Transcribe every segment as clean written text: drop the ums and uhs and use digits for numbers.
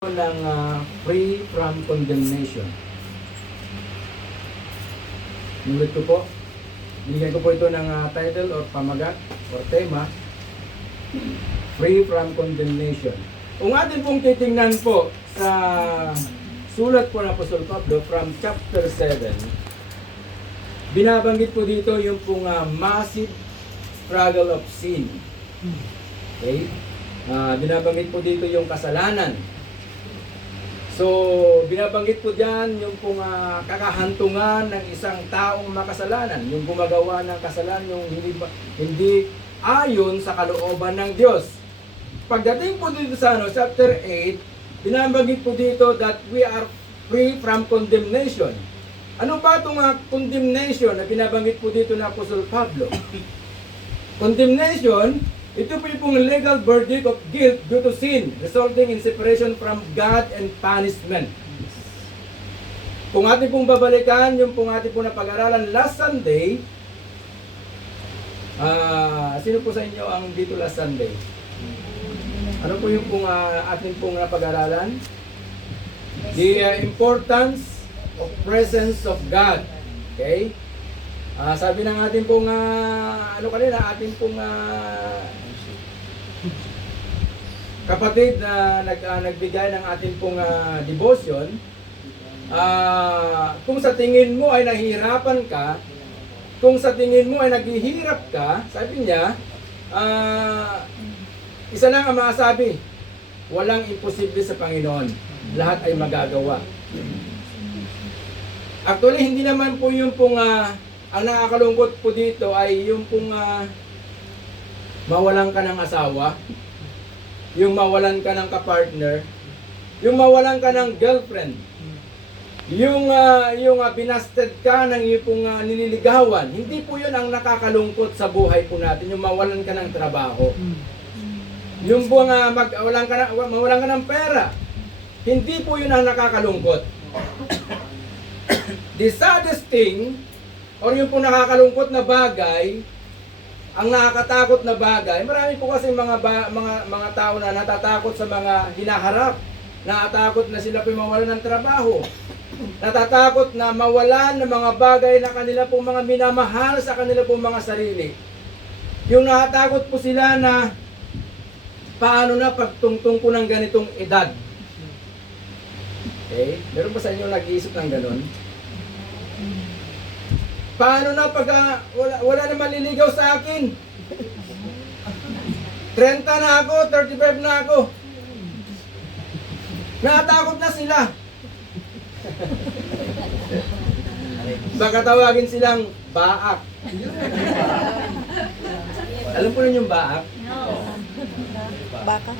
ng free from condemnation. Nulit ko po. Binigyan ko po ito ng title or pamagat or tema, free from condemnation. Kung atin pong titingnan po sa sulat po ng Apostol Pablo from chapter 7, binabanggit po dito yung pong massive struggle of sin. Okay? Binabanggit po dito yung kasalanan. So, binabanggit po diyan yung pong kakahantungan ng isang taong makasalanan, yung gumagawa ng kasalanan, yung hindi ayon sa kalooban ng Diyos. Pagdating po dito sa chapter 8, binabanggit po dito that we are free from condemnation. Ano ba itong condemnation na binabanggit po dito ng Apostol Pablo? Condemnation, ito po yung legal verdict of guilt due to sin, resulting in separation from God and punishment. Kung ating pong babalikan, yung pong ating pong napag-aralan last Sunday, sino po sa inyo ang dito last Sunday? Ano po yung pong ating pong napag-aralan? The importance of presence of God. Okay? Sabi ng ating pong ating pong kapatid na nagbigay ng ating pong devotion, kung sa tingin mo ay nahihirapan ka, kung sa tingin mo ay naghihirap ka, sabi niya, isa lang ang masabi, walang imposible sa Panginoon. Lahat ay magagawa. Actually, hindi naman po yung pong ang nakakalungkot po dito ay yung pong mawalan ka ng asawa, yung mawalan ka ng kapartner, yung mawalan ka ng girlfriend, yung binasted ka ng iyong pong nililigawan. Hindi po yun ang nakakalungkot sa buhay po natin, yung mawalan ka ng trabaho. Yung pong mawalan ka ng pera. Hindi po yun ang nakakalungkot. The saddest thing, or yung pong nakakalungkot na bagay, ang nakakatakot na bagay, marami po kasi mga tao na natatakot sa mga hinaharap. Natatakot na sila po mawalan ng trabaho. Natatakot na mawalan ng mga bagay na kanila pong mga minamahal sa kanila pong mga sarili. Yung natatakot po sila na paano na pagtungtong ko ng ganitong edad. Okay? Meron ba sa inyo nag-iisip ng ganon? Paano na pag wala na maliligaw sa akin? 30 na ako, 35 na ako. Natakot na sila. Baka tawagin silang baak. Alam po rin yung baak? Baka.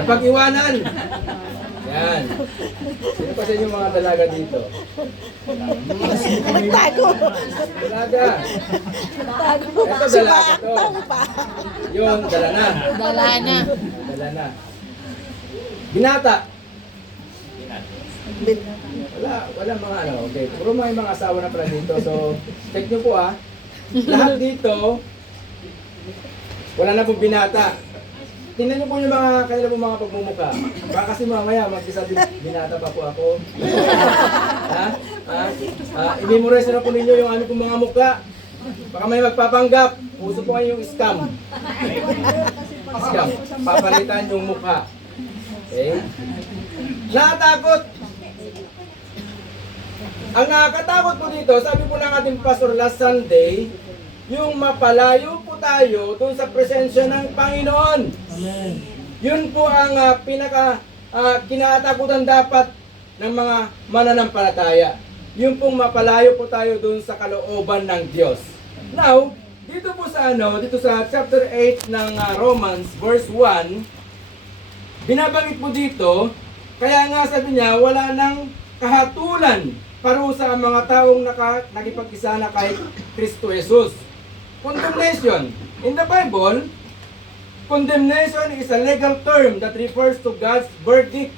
Napag-iwanan. Yan. Sino pa sa inyo mga dalaga dito? Nagtago. Dalaga. Nagtago. Ito dalaga to. Yun, dala na. Dala na. Dala na. Binata. Wala mga okay. Puro mga asawa na pala dito. So, check nyo po lahat dito, wala na pong binata. Tingnan niyo po yung kanila po mga pagmumukha. Baka kasi mamaya magsasabi, binata pa po ako. I-memorize na po ninyo yung ano pong mga mukha. Baka may magpapanggap. Puso po kayo yung scam. Scam. Papalitan yung mukha. Okay? Nakatakot. Ang nakakatakot po dito, sabi po ng ating pastor last Sunday, yung mapalayo po tayo dun sa presensya ng Panginoon. Amen. Yun po ang kinatakutan dapat ng mga mananampalataya. Yung pong mapalayo po tayo dun sa kalooban ng Diyos. Now, dito po sa dito sa chapter 8 ng Romans verse 1, binabanggit po dito, kaya nga sabi niya, wala nang kahatulan parusa ang mga taong nakipag-isa na kay Kristo Jesus. Condemnation. In the Bible, condemnation is a legal term that refers to God's verdict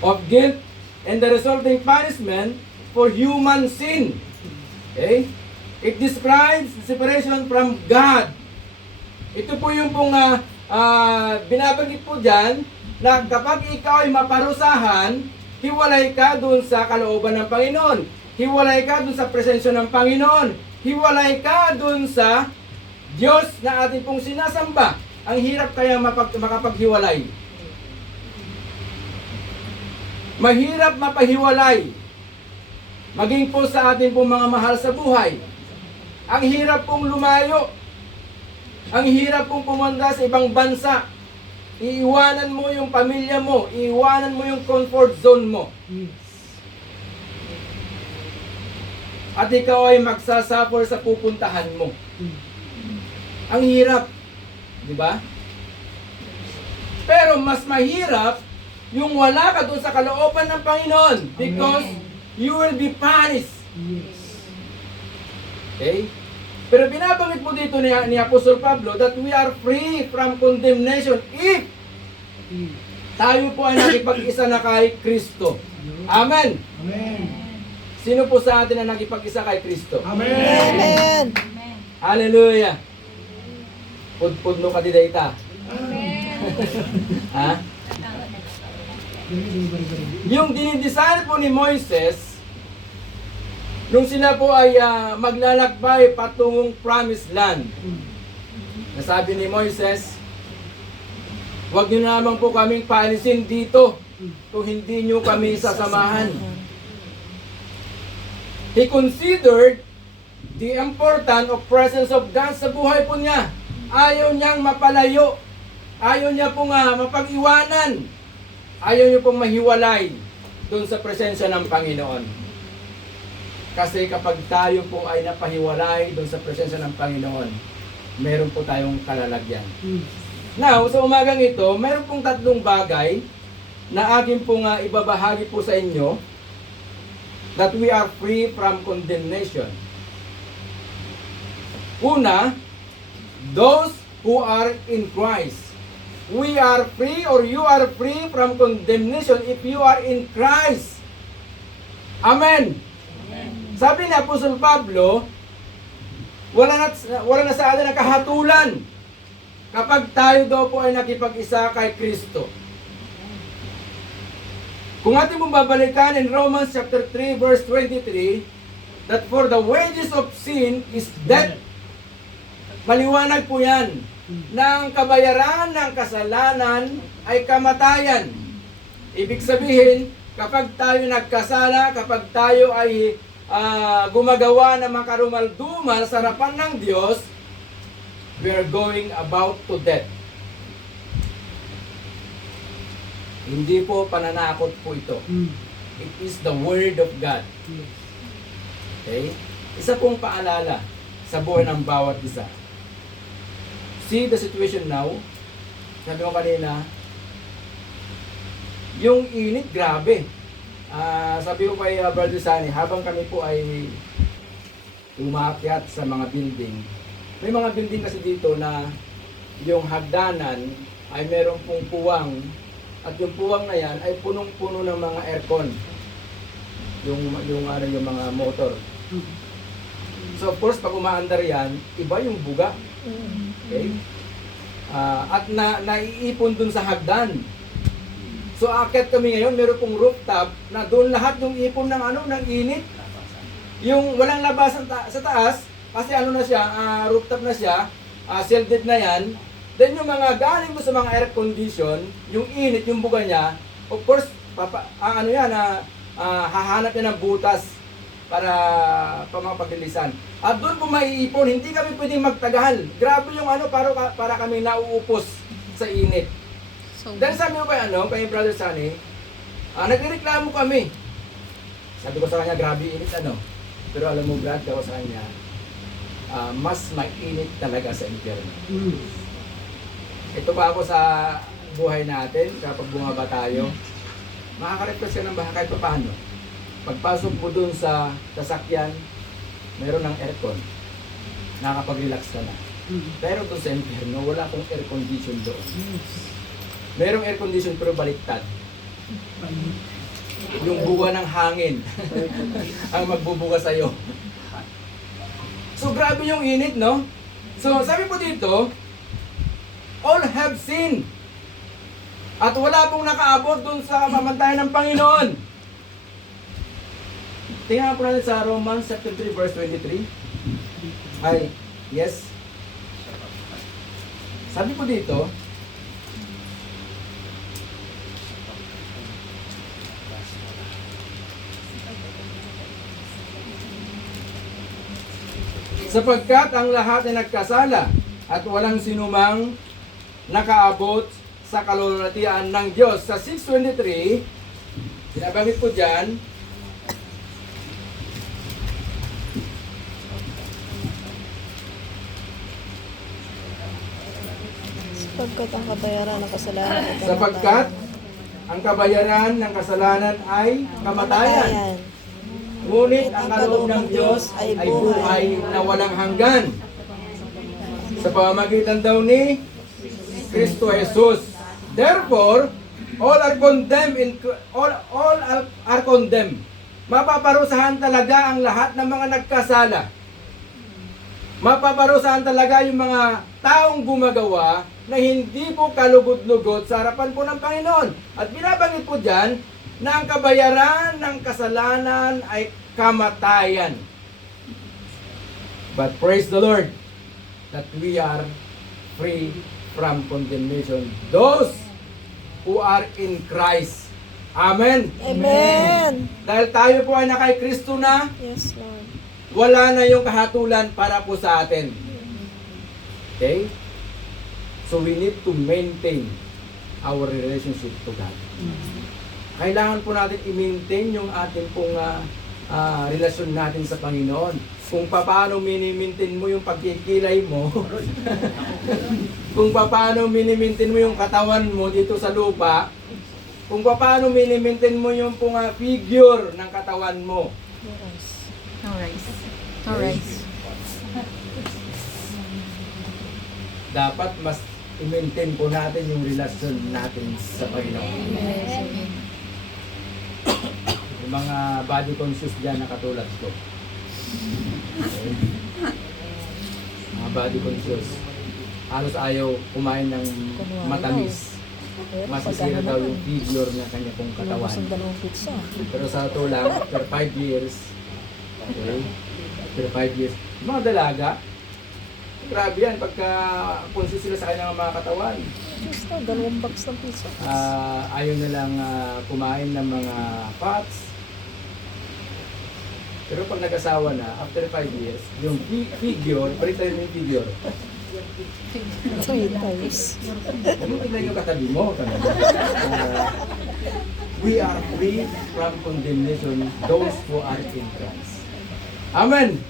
of guilt and the resulting punishment for human sin. Okay? It describes separation from God. Ito po yung pong binabanggit po dyan na kapag ikaw ay maparusahan, hiwalay ka dun sa kalooban ng Panginoon. Hiwalay ka dun sa presensya ng Panginoon. Hiwalay ka dun sa Diyos na ating pong sinasamba. Ang hirap kaya makapaghiwalay. Mahirap mapahiwalay. Maging po sa ating pong mga mahal sa buhay. Ang hirap pong lumayo. Ang hirap pong pumunta sa ibang bansa. Iiwanan mo yung pamilya mo. Iiwanan mo yung comfort zone mo. At ikaw ay magsasuffer sa pupuntahan mo. Ang hirap. Di ba? Pero mas mahirap yung wala ka doon sa kalooban ng Panginoon. Because you will be punished. Okay? Pero binabanggit po dito ni Apostol Pablo that we are free from condemnation if tayo po ay nakipag-isa na kay Kristo. Amen. Amen. Sino po sa atin na nakipag-isa kay Kristo? Amen. Amen. Hallelujah. Pudpud no kadidayta. Ha? Yung dinidesign po ni Moises, nung sila po ay maglalakbay patungong promised land, nasabi ni Moises, huwag nyo naman po kaming paalisin dito kung hindi nyo kami sasamahan. He considered the importance of presence of God sa buhay po niya. Ayaw niyang mapalayo. Ayaw niya pong mapag-iwanan. Ayaw niya pong mahiwalay doon sa presensya ng Panginoon. Kasi kapag tayo po ay napahiwalay doon sa presensya ng Panginoon, meron po tayong kalalagyan. Now, sa umagang ito, meron pong tatlong bagay na akin pong ibabahagi po sa inyo that we are free from condemnation. Una, those who are in Christ. We are free or you are free from condemnation if you are in Christ. Amen. Sabi ni Apostol Pablo, wala na sa atin ang kahatulan kapag tayo daw po ay nakipag-isa kay Kristo. Kung ating mong babalikan in Romans chapter 3 verse 23, that for the wages of sin is death. Maliwanag po yan, na ang kabayaran ng kasalanan ay kamatayan. Ibig sabihin, kapag tayo nagkasala, kapag tayo ay gumagawa ng mga karumaldumal sa harapan ng Diyos, we are going about to death. Hindi po pananakot po ito. It is the Word of God. Okay? Isa pong paalala sa buhay ng bawat isa. See the situation now. Sabi ko kanina, yung init, grabe. Sabi ko kay Brother Sunny, habang kami po ay umakyat sa mga building, may mga building kasi dito na yung hagdanan ay meron pong puwang, at yung puwang na yan ay punong-puno ng mga aircon. Yung mga motor. So of course, pag umaandar yan, iba yung buga. Okay? At naiipon dun sa hagdan. So aakyat kami ngayon, meron pong rooftop na doon lahat yung ipon ng init. Yung walang labasan sa taas, kasi na siya, rooftop na siya, shielded na yan. Then yung mga galing mo sa mga air condition, yung init, yung buga niya, of course, hahanap niya ng butas para paglilisan. At doon po maiipon, hindi kami pwedeng magtagal. Grabe yung para kami nauupos sa init. Then sabi ko kay Brother Sunny, nagreklamo kami. Sabi ko sa kanya, grabe init Pero alam mo Brad, ako sa kanya, mas mainit talaga sa impyerno. Ito pa ako sa buhay natin, kapag bumaba tayo, makaka-refresh ka ng baha kahit pa paano. Pagpasok mo dun sa sasakyan, meron ng aircon, nakakapag-relax ka na. Pero dun sa impyerno, wala akong air condition doon. Merong air condition pero baliktad. Yung buwa ng hangin ang magbubuga sa'yo. So grabe yung init, no? So sabi po dito, All have sinned. At wala pong nakaabot dun sa pamantayan ng Panginoon. Tingnan po natin sa Romans chapter 3 verse 23. Ay, yes. Sabi po dito, sapagkat ang lahat ay nagkasala at walang sinumang nakaabot sa kalulatian ng Diyos. Sa 6:23, sinabanggit ko dyan, Sapagkat ang kabayaran ng kasalanan ay sapagkat ang kabayaran ng kasalanan ay kamatayan. Ngunit ang kaloob ng Diyos ay buhay na walang hanggan. Sa pamamagitan daw ni Kristo Jesus. Therefore, all are condemned. Mapaparusahan talaga ang lahat ng mga nagkasala. Mapaparusahan talaga yung mga taong gumagawa na hindi po kalugod-lugod sa harapan po ng Panginoon. At binabanggit po dyan na ang kabayaran ng kasalanan ay kamatayan. But praise the Lord that we are free from condemnation. Those who are in Christ. Amen. Amen. Dahil tayo po ay nakay Kristo na, Yes, Lord. wala na yung kahatulan para po sa atin. Okay? So we need to maintain our relationship to God. Kailangan po natin i-maintain yung ating pong relasyon natin sa Panginoon. Kung paano mini-maintain mo yung pagkikilay mo, kung paano mini-maintain mo yung katawan mo dito sa lupa, kung paano mini-maintain mo yung pong figure ng katawan mo. Alright. Dapat mas i-maintain po natin yung relasyon natin sa Panginoon. Yung mga body conscious dyan na katulad ko. Okay. Mga body conscious. Halos ayaw kumain ng matamis. Masisira daw yung figure na kanya pong katawan. Pero sa ito lang, after 5 years, okay, after 5 years, mga dalaga, grabe yan pagka conscious sila sa kanyang mga katawan. Just na, 2 bags ng pizza. Ayaw na lang kumain ng mga fats. Pero pag nag-asawa na, after 5 years, yung figure, balik tayo yung figure. 3 times. Tingnan yung katabi mo. We are free from condemnation, those who are in Christ. Amen.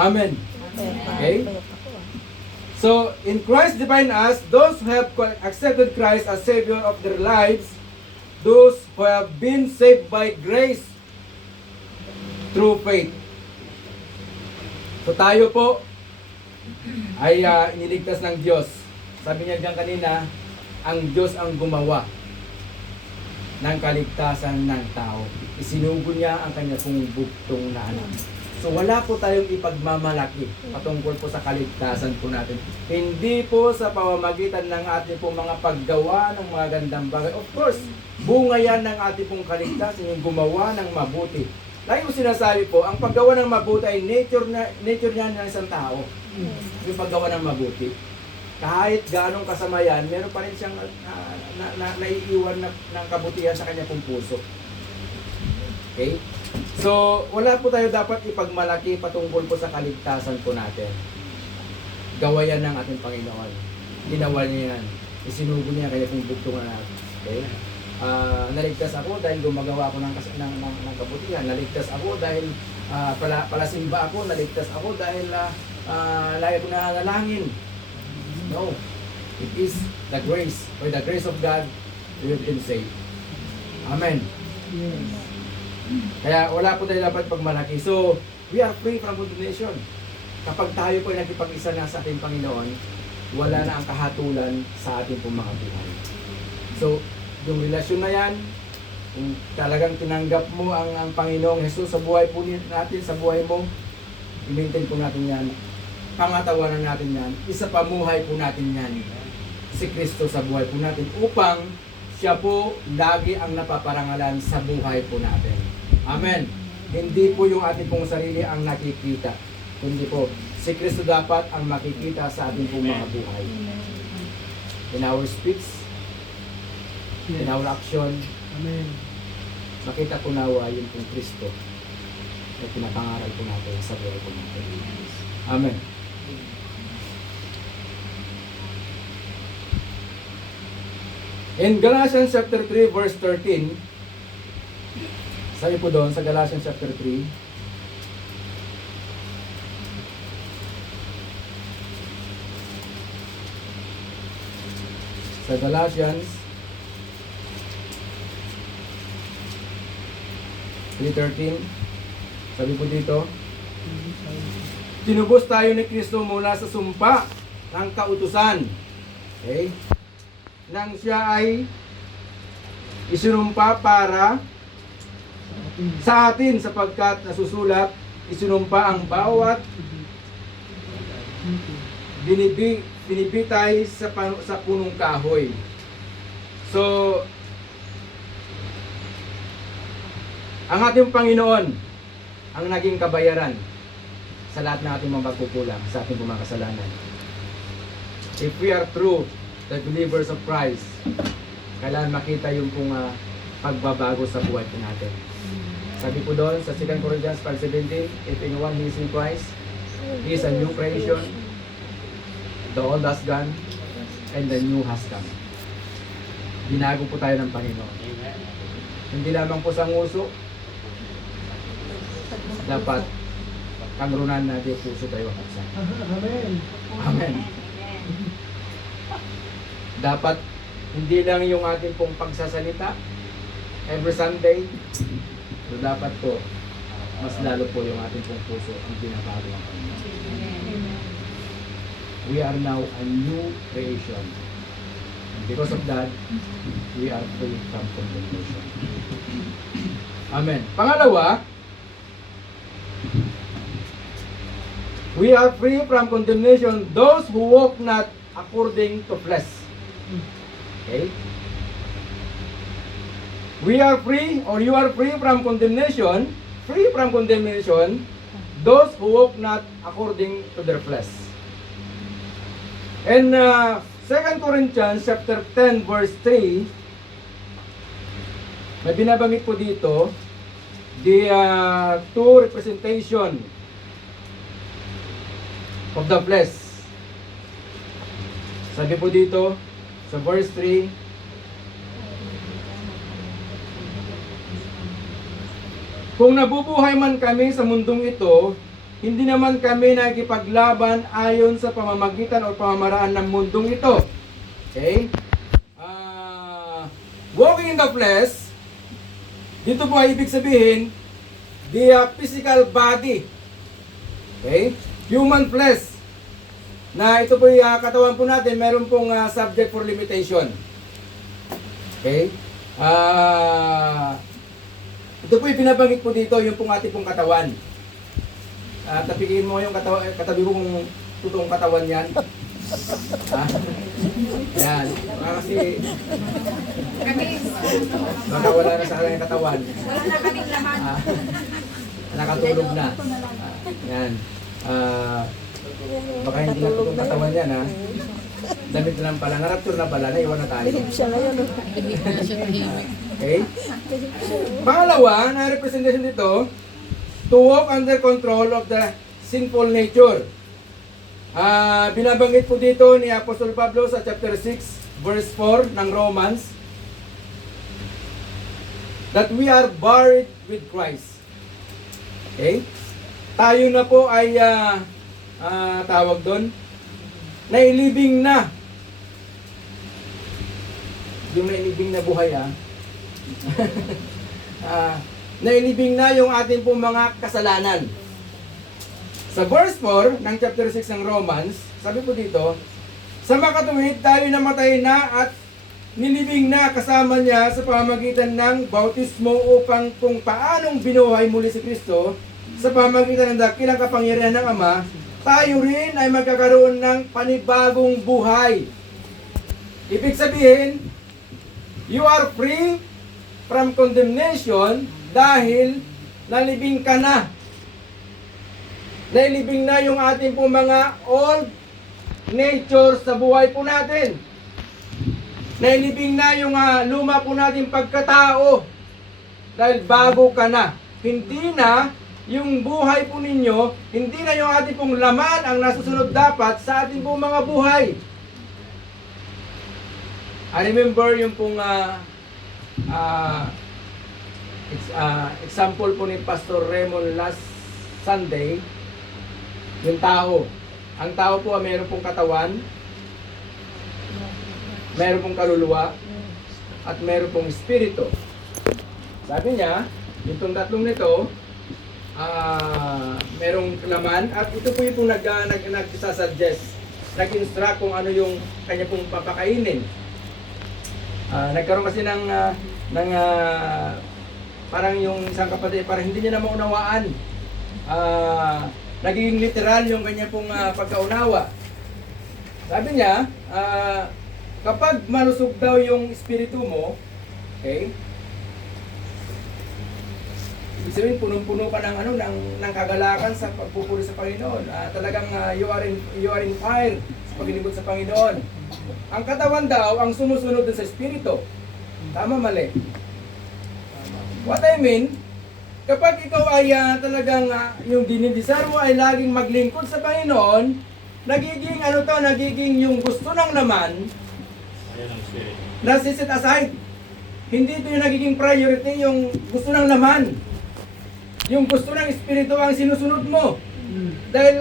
Amen. Okay? So, in Christ define us, those who have accepted Christ as Savior of their lives, those who have been saved by grace through faith. So tayo po ay iniligtas ng Diyos. Sabi niya diyan kanina, ang Diyos ang gumawa ng kaligtasan ng tao. Isinugo niya ang kanya pong bugtong na anak. So wala po tayong ipagmamalaki patungkol po sa kaligtasan po natin. Hindi po sa pamamagitan ng ating pong mga paggawa ng mga gandang bagay. Of course, bunga yan ng ating pong kaligtasan, yung gumawa ng mabuti. Lagi ko sinasabi po, ang paggawa ng mabuti ay nature niya ng isang tao. Yung paggawa ng mabuti. Kahit ganong kasama yan, meron pa rin siyang naiiwan ng kabutihan sa kanya pong puso. Okay? So, wala po tayo dapat ipagmalaki patungkol po sa kaligtasan po natin. Gawa yan ng ating Panginoon. Ginawa niya yan. Isinugo niya kaya pong bugtong na natin. Okay? Naligtas ako dahil gumagawa ako ng kabutihan. Naligtas ako dahil palasimba ako. Naligtas ako dahil lagi ko nananalangin. No. It is the grace, by the grace of God, we have been saved. Amen. Kaya wala po tayo dapat pagmalaki. So, we are free from condemnation. Kapag tayo po ay nagkipag-isa na sa ating Panginoon, wala na ang kahatulan sa ating pong mga buhay. So, yung relasyon na yan, kung talagang tinanggap mo ang Panginoong Jesus sa buhay po natin, sa buhay mo, i-maintain po natin yan pangatawanan natin yan, isapamuhay po natin yan, si Kristo sa buhay po natin, upang siya po lagi ang napaparangalan sa buhay po natin. Amen. Hindi po yung ating pong sarili ang nakikita, kundi po si Kristo dapat ang makikita sa ating pong mga buhay. In our speech, in our action, Amen. makita po nawa yung pong Kristo na pinapangaral po natin sa buhay po natin. Amen. In Galatians chapter 3 verse 13, sabi po doon sa Galatians chapter 3, sa Galatians 3:13, sabi po dito, tinubos tayo ni Kristo mula sa sumpa ng kautusan. Okay? Nang siya ay isinumpa para sa atin sapagkat nasusulat, isinumpa ang bawat binibitay sa punong kahoy. So, ang ating Panginoon ang naging kabayaran sa lahat ng ating mga pagkukulang, sa ating mga kasalanan. If we are true, the believers of Christ, kailangan makita yung pong pagbabago sa buhay po natin. Sabi po doon sa 2 Corinthians 5:17, if anyone is in Christ, he is a new creation. The old has gone, and the new has come. Binago po tayo ng Panginoon. Hindi lamang po sa nguso, dapat kangrunan na di puso tayo kapsa. Amen. Amen. Dapat hindi lang yung ating pong pagsasalita every Sunday, so dapat po mas lalo po yung ating pong puso ang binabago ng Panginoon. We are now a new creation. And because of that, we are free from condemnation. Amen. Pangalawa, we are free from condemnation those who walk not according to flesh. Okay? We are free, or you are free from condemnation, those who walk not according to their flesh. And 2 Corinthians chapter 10 verse 3, may binabanggit po dito the two representation of the flesh. Sabi po dito sa verse 3, kung nabubuhay man kami sa mundong ito, hindi naman kami nakikipaglaban ayon sa pamamagitan o pamamaraan ng mundong ito. Okay? Walking in the flesh, dito po ay ibig sabihin, the physical body. Okay? Human flesh. Na ito po yung katawan po natin, meron pong subject for limitation. Okay? Ito po yung binabanggit po dito, yung pong ating pong katawan. Tapikin mo yung katabi mo kung totoong katawan yan. Yan. Kasi baka wala na sa kanyang katawan. Wala na kaming laman. Nakatulog na. Yan. Baka hindi na totoong katawan yan, ha? Damit na lang pala. Narapture na pala. Naiwan na tayo. Lihib siya ngayon. Okay? Pangalawa, na representation dito, to walk under control of the sinful nature. Binabanggit po dito ni Apostol Pablo sa chapter 6 verse 4 ng Romans that we are buried with Christ. Okay? Tayo na po ay tawag doon, nailibing na. Yung nailibing na buhay, nailibing na yung ating pong mga kasalanan. Sa verse 4 ng chapter 6 ng Romans, sabi po dito, sa makatuwid tayo namatay na at nilibing na kasama niya sa pamamagitan ng bautismo upang kung paanong binuhay muli si Kristo sa pamamagitan ng dakilang kapangyarihan ng Ama, tayo rin ay magkakaroon ng panibagong buhay. Ibig sabihin, you are free from condemnation dahil nalibing ka na. Nailibing na yung ating po mga old nature sa buhay po natin. Nailibing na yung luma po natin pagkatao dahil bago ka na. Hindi na yung buhay po ninyo, hindi na yung ating pong laman ang nasusunod dapat sa ating pong mga buhay. I remember yung pong example po ni Pastor Raymond last Sunday, yung tao. Ang tao po ay mayroon pong katawan, mayroon pong kaluluwa, at mayroon pong espiritu. Sabi niya, yung tatlong nito, merong laman, at ito po yung nagsasuggest, nag-instruct kung ano yung kanya pong papakainin. Nagkaroon kasi ng parang yung isang kapatid, parang hindi niya na maunawaan. Naging literal yung kanya pong pagkaunawa. Sabi niya, kapag malusog daw yung espiritu mo, okay, ibig sabihin, punong-puno ka ng ng kagalakan sa pagpupuri sa Panginoon. Talagang you are in fire sa paglilingkod sa Panginoon. Ang katawan daw ang sumusunod dun sa espiritu. Tama, mali? What I mean, kapag ikaw ay talagang yung dinidesire mo ay laging maglingkod sa Panginoon, nagiging nagiging yung gusto ng laman, nasiset aside. Hindi ito yung nagiging priority, yung gusto ng laman. Yung gusto ng espiritu ang sinusunod mo. Dahil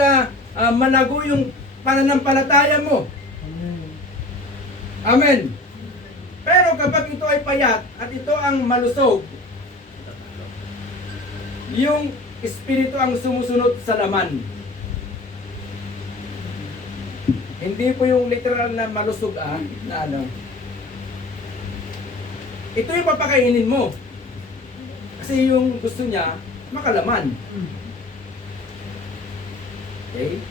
malago yung pananampalataya mo. Amen. Pero kapag ito ay payat at ito ang malusog, yung espiritu ang sumusunod sa laman. Hindi po yung literal na malusog na ano. Ito yung papakainin mo. Kasi yung gusto niya, makalaman. Okay?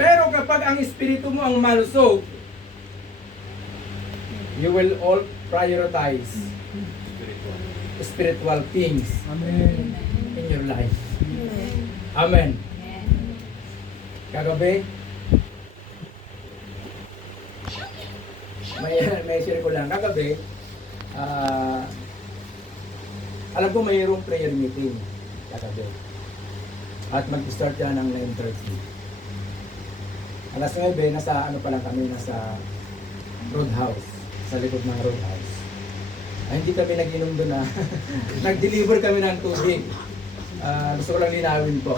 Pero kapag ang espiritu mo ang malusog, you will all prioritize spiritual things. Amen. In your life. Amen. Kagabi, may share ko lang. Kagabi, alam ko mayroong prayer meeting kagabi. At mag-start yan ng 9:30. Alas 9, nasa pa lang kami, nasa Roadhouse, sa likod ng Roadhouse. Ay, hindi kami nag-inom doon nag-deliver kami ng tubig. Gusto ko lang linawin po.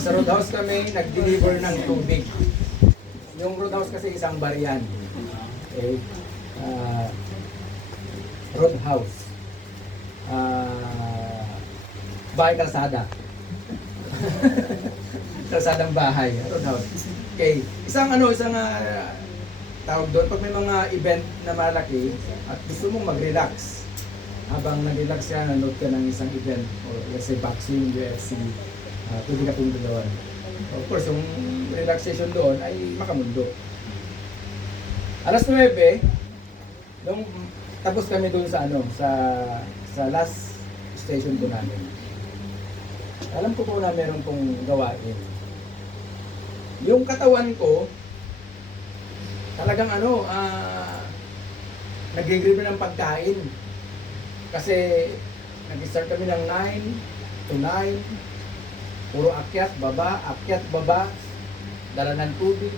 Sa Roadhouse kami, nag-deliver ng tubig. Yung Roadhouse kasi isang baryan. Okay? Roadhouse. Bahay kalsada. Kalsadang bahay. Roadhouse. Okay. Isang tawag doon, pag may mga event na malaki at gusto mong mag-relax, habang nag-relax ka, nanood ka ng isang event, or let's say boxing, UFC, pwede ka punta doon. Of course, yung relaxation doon ay makamundo. Alas 9, nung tapos kami doon sa sa last station po namin. Alam ko po na meron pong gawain. Yung katawan ko, talagang nag-grip ng pagkain. Kasi nag-start kami ng 9 to 9. Puro akyat, baba, dala ng tubig.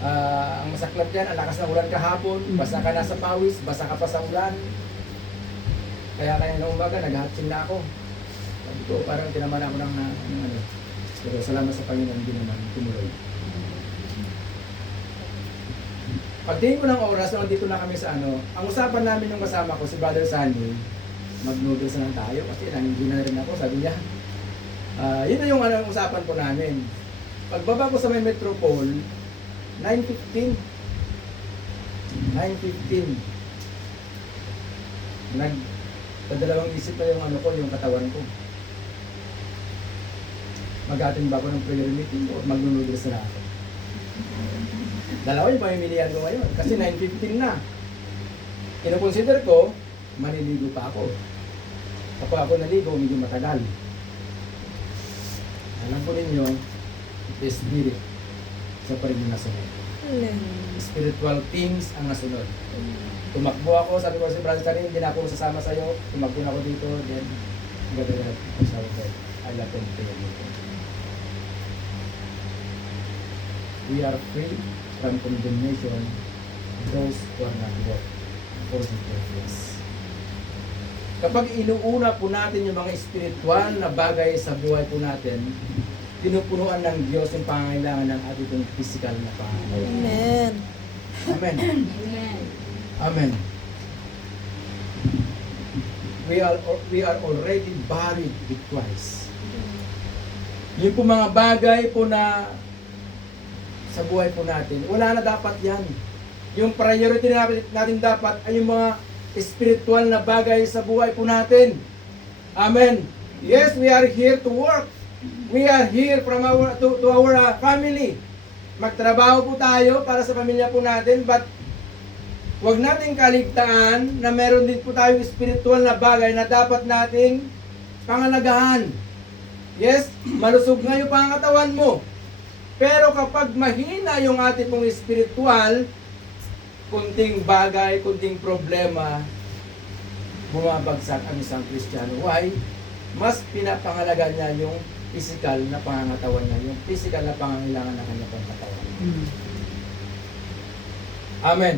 Ang masaklap dyan, ang lakas ng ulan kahapon, basa ka na sa pawis, basa ka pa sa ulan. Kaya na umaga, nag-hatching na ako. Sabi ko, parang tinaman ako ng pero salamat sa Panginoon, hindi naman tumuloy. Pagdating ko ng oras, nandito na kami sa ang usapan namin yung kasama ko, si Brother Sunny, mag-noodles na lang tayo kasi nandiyan na rin ako, sabi niya. Yun na yung usapan po namin. Pagbaba ko sa may Metropole, 9:15. Nagpadalawang isip na yung yung katawan ko. Mag-attend ba ako ng prayer meeting o magnunudres na ako? Dalawa yung pamimilihan ko ngayon kasi 9:15 na. Kino-consider ko, maliligo pa ako. Kapag ako naligo, medyo matagal. Alam ko ninyo, the spirit sa pa rin yung nasunod. Amen. Spiritual things ang nasunod. Tumakbo ako, sabi ko si Brother Karin, hindi na ako sasama sa'yo. Tumakbo na ako dito, then gagawin ako sa hotel. I love them to you. We are free from condemnation, those who are not walk according to this. Kapag inuuna po natin yung mga spiritual na bagay sa buhay po natin, pinupunuan ng Diyos yung pangangailangan ng ating physical na pangangailangan. Amen. Amen. Amen. Amen. We are already buried with Christ. Yung po mga bagay po na sa buhay po natin, wala na dapat yan. Yung priority natin dapat ay yung mga spiritual na bagay sa buhay po natin. Amen. Yes, we are here to work. We are here from to our family. Magtrabaho po tayo para sa pamilya po natin, but huwag nating kaligtaan na meron din po tayong spiritual na bagay na dapat nating pangalagahan. Yes, malusog nga yung pangatawan mo. Pero kapag mahina yung ating pong spiritual, kunting bagay, kunting problema, bumabagsak ang isang Kristiyano. Why? Mas pinapangalaga niya yung physical na pangangatawan niya, yung physical na pangangailangan ng kanyang pangangatawan. Amen.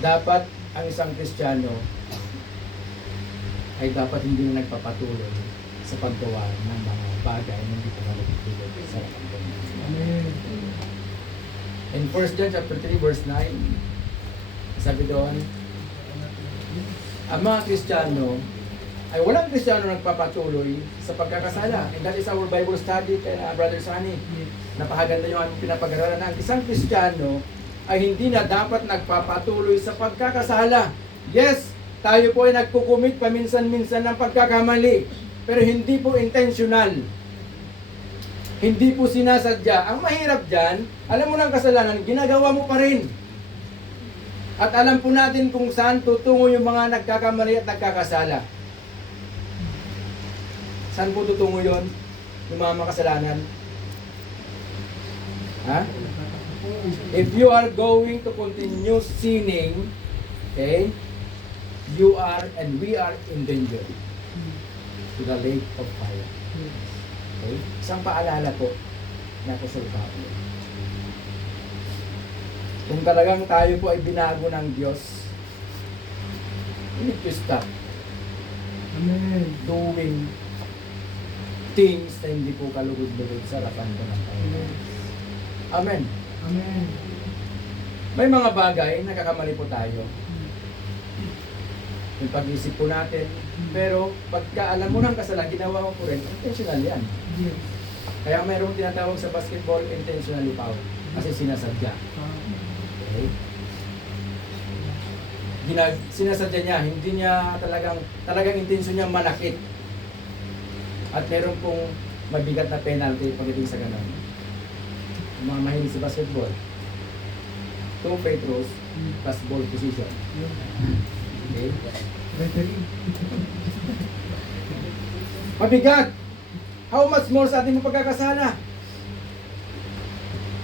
Dapat ang isang Kristiyano ay dapat hindi na nagpapatuloy sa paggawa ng mga bagay na hindi pa nalagitulog sa harapan ko. Amen. In 1 John chapter 3 verse 9, sabi doon, ang mga Kristiyano ay walang Kristiyano nagpapatuloy sa pagkakasala. And that is our Bible study kay Brother Sunny. Napakaganda yung aming pinapag-aralan na ang isang Kristiyano ay hindi na dapat nagpapatuloy sa pagkakasala. Yes, tayo po ay nagkukumit paminsan-minsan ng pagkakamali, pero hindi po intentional. Hindi po sinasadya. Ang mahirap dyan, alam mo ng kasalanan, ginagawa mo pa rin. At alam po natin kung saan tutungo yung mga nagkakamali at nagkakasala. Saan po tutungo yon? Yung mga makasalanan? Ha? If you are going to continue sinning, okay, you are and we are in danger to the lake of fire. Okay? Isang paalala po na Apostle Pablo. Kung talagang tayo po ay binago ng Diyos, we need to stop Amen. doing things na hindi po kalugod-lugod sa harapan ko ng Panginoon. Amen. Amen. May mga bagay, nakakamali po tayo. Yung pag-isip po natin, pero pagka alam mo ng kasalanan, ginawa mo po rin, intentional yan. Yes. Kaya mayroong tinatawag sa basketball, intentionally foul. Kasi sinasadya. Okay? Sinasadya niya, hindi niya talagang intensyon niya manakit. At meron pong mabigat na penalty pagdating sa ganun. Yung mga mahilig sa basketball, 2 free throws plus ball position. Okay? Referee. Mabigat! How much more sa ating pagkakasala?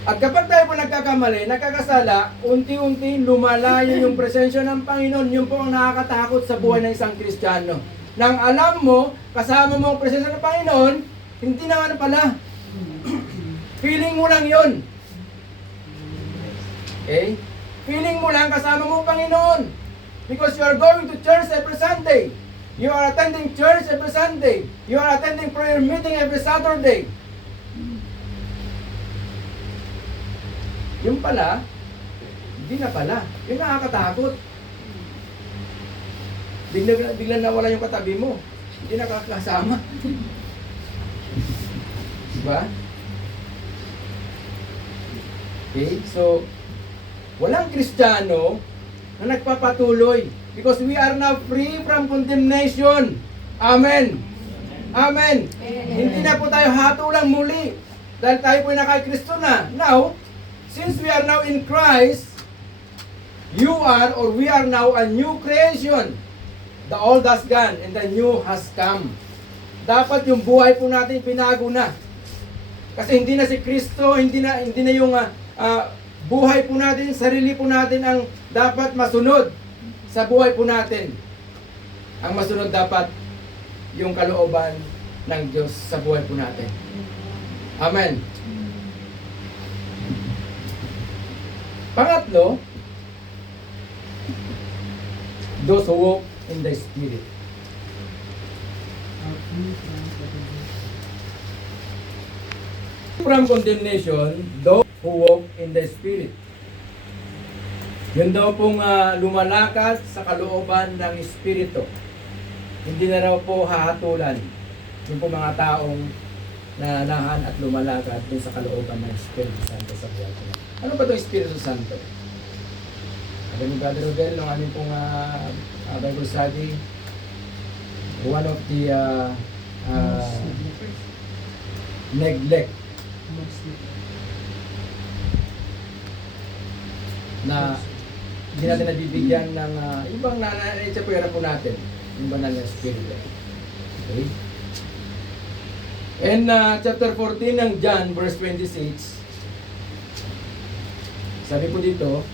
At kapag tayo po nagkakamali, nagkakasala, unti-unti lumalayo yung presensya ng Panginoon. Yun po ang nakakatakot sa buhay ng isang Kristiyano. Nang alam mo, kasama mo ang presensya ng Panginoon, hindi na nga pala. Feeling mo lang yun. Okay? Feeling mo lang kasama mo ang Panginoon. Because you are going to church every Sunday. You are attending church every Sunday. You are attending prayer meeting every Saturday. Yung pala, hindi na pala. Yung nakakatakot. Bigla nawala yung katabi mo. Hindi nakakasama. Diba? Okay, so walang Kristiyano na nagpapatuloy. Because we are now free from condemnation. Amen. Amen. Hindi na po tayo hatulang muli. Dahil tayo po naka Kristo na. Now, since we are now in Christ, you are or we are now a new creation. The old has gone and the new has come. Dapat yung buhay po natin pinago na. Kasi hindi na si Kristo, hindi na yung buhay po natin, sarili po natin ang dapat masunod sa buhay po natin. Ang masunod dapat yung kalooban ng Diyos sa buhay po natin. Amen. Pangatlo, those who walk in the Spirit. From condemnation, those who walk in the Spirit. Yun daw pong lumalakad sa kalooban ng Espiritu. Hindi na raw po hahatulan yung po mga taong nanahan at lumalakad din sa kalooban ng Espiritu Santo sa buhay ko. Ano ba itong Espiritu Santo? Alam ni Brother Rodel, nung aming pong Bible study, one of the neglect na hindi natin nabibigyan ng ibang nananaitsapwera po natin, yung banal na Espiritu. Okay? And chapter 14 ng John, verse 26, sabi po dito,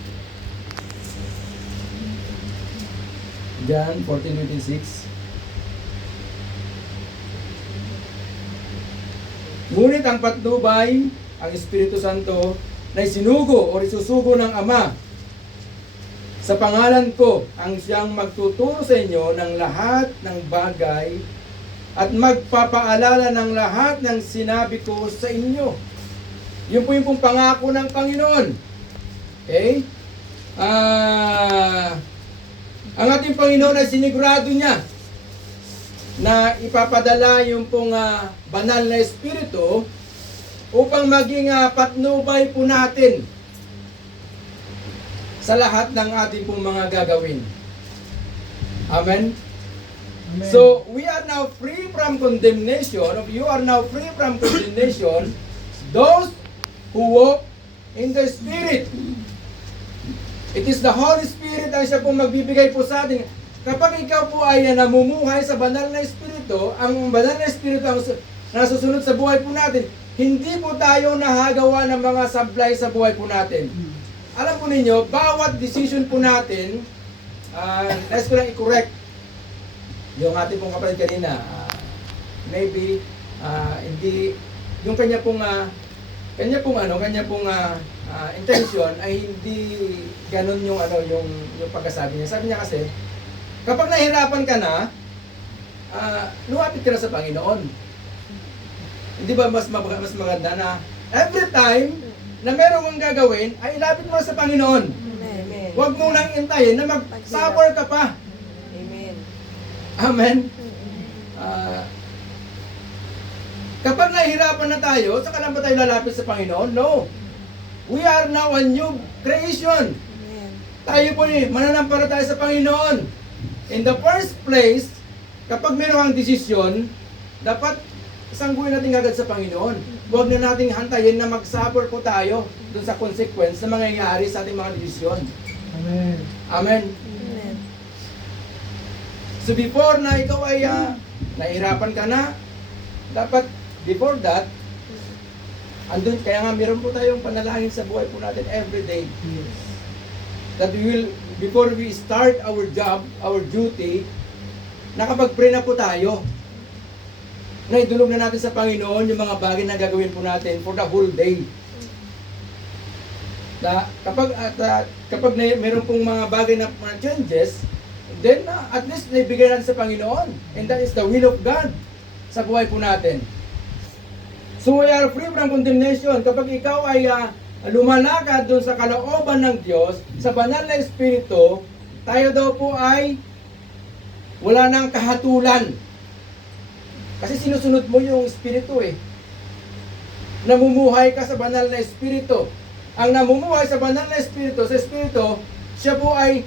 John 14:26, ngunit ang patnubay, ang Espiritu Santo, na isinugo o isusugo ng Ama sa pangalan ko, ang siyang magtuturo sa inyo ng lahat ng bagay at magpapaalala ng lahat ng sinabi ko sa inyo. Yun po yung pong pangako ng Panginoon. Okay? Ang ating Panginoon ay sinigurado niya na ipapadala yung pong banal na Espiritu upang maging patnubay po natin sa lahat ng ating pong mga gagawin. Amen? Amen. So, we are now free from condemnation. You are now free from condemnation. Those who walk in the Spirit. It is the Holy Spirit ang siya pong magbibigay po sa atin. Kapag ikaw po ay namumuhay sa banal na Espiritu, ang banal na Espiritu ang nasusunod sa buhay po natin, hindi po tayo nahagawa ng mga sablay sa buhay po natin. Alam po ninyo, bawat decision po natin, nais ko lang i-correct yung ating pong kapatid kanina. Maybe, hindi, yung kanya pong intention ay hindi ganun yung pagkasabi niya. Sabi niya kasi, kapag nahirapan ka na, lumapit ka na sa Panginoon. Hindi ba mas maganda na every time na meron kang gagawin, ay ilapit mo na sa Panginoon. Amen. Huwag mo nang intayin na mag-suffer ka pa. Amen. Amen. Kapag nahihirapan na tayo, saka lang ba tayo lalapit sa Panginoon? No. We are now a new creation. Amen. Tayo po mananampalataya sa Panginoon. In the first place, kapag meron kang desisyon, dapat sangguin natin agad sa Panginoon. Huwag na nating hantayin na mag-suffer po tayo dun sa consequence na mangyayari sa ating mga desisyon. Amen. Amen. Amen. So before na ikaw ay nahihirapan ka na, dapat before that, andun, kaya nga meron po tayong panalangin sa buhay po natin every day. Yes. That we will, before we start our job, our duty, nakapag-pray na po tayo. Na idulog na natin sa Panginoon yung mga bagay na gagawin po natin for the whole day. Kapag meron pong mga bagay na changes, then at least naibigay natin sa Panginoon. And that is the will of God sa buhay po natin. So we are free from condemnation. Kapag ikaw ay lumalakad doon sa kalooban ng Diyos, sa banal na Espiritu, tayo daw po ay wala nang kahatulan. Kasi sinusunod mo yung Espiritu eh. Namumuhay ka sa banal na Espiritu. Ang namumuhay sa banal na Espiritu, sa Espiritu, siya po ay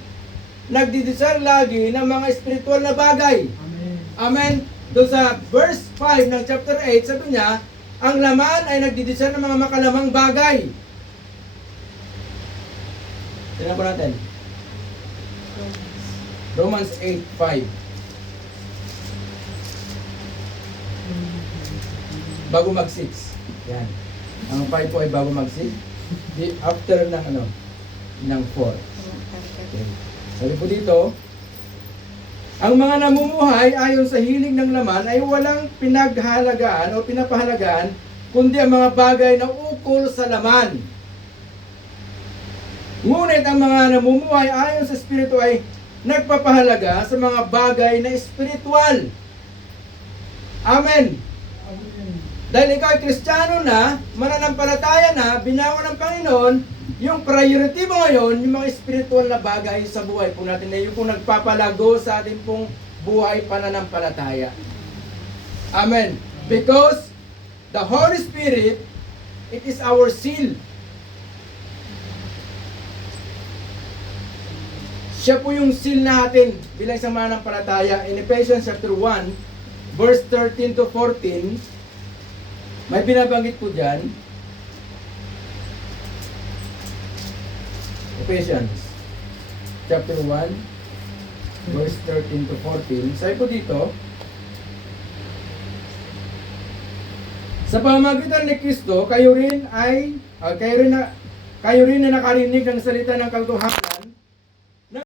nagdidesire lagi ng mga spiritual na bagay. Amen. Amen. Doon sa verse 5 ng chapter 8, sabi niya, ang laman ay nagdidesire ng mga makalamang bagay. Tingnan po natin. Romans 8:5. Bago mag-6. Yan. Ang 5 po ay bago mag-6. After ng ano? Ng 4. Okay. Sabi po dito, ang mga namumuhay ayon sa hilig ng laman ay walang pinaghalagaan o pinapahalagaan kundi ang mga bagay na ukol sa laman. Ngunit ang mga namumuhay ayon sa Espiritu ay nagpapahalaga sa mga bagay na espiritual. Amen. Amen. Dahil ikaw ay Kristiyano na, mananampalataya na, binago ng Panginoon, yung priority mo ngayon, yung mga spiritual na bagay sa buhay po natin na yung pong nagpapalago sa ating pong buhay pananampalataya. Amen. Because the Holy Spirit, it is our seal. Siya po yung seal natin bilang isang mananampalataya. In Ephesians chapter 1, verse 13 to 14, may binabanggit po dyan. Ephesians chapter 1, verse 13 to 14. Sabi po dito, sa pamamagitan ni Kristo, kayo rin na nakarinig ng salita ng katotohanan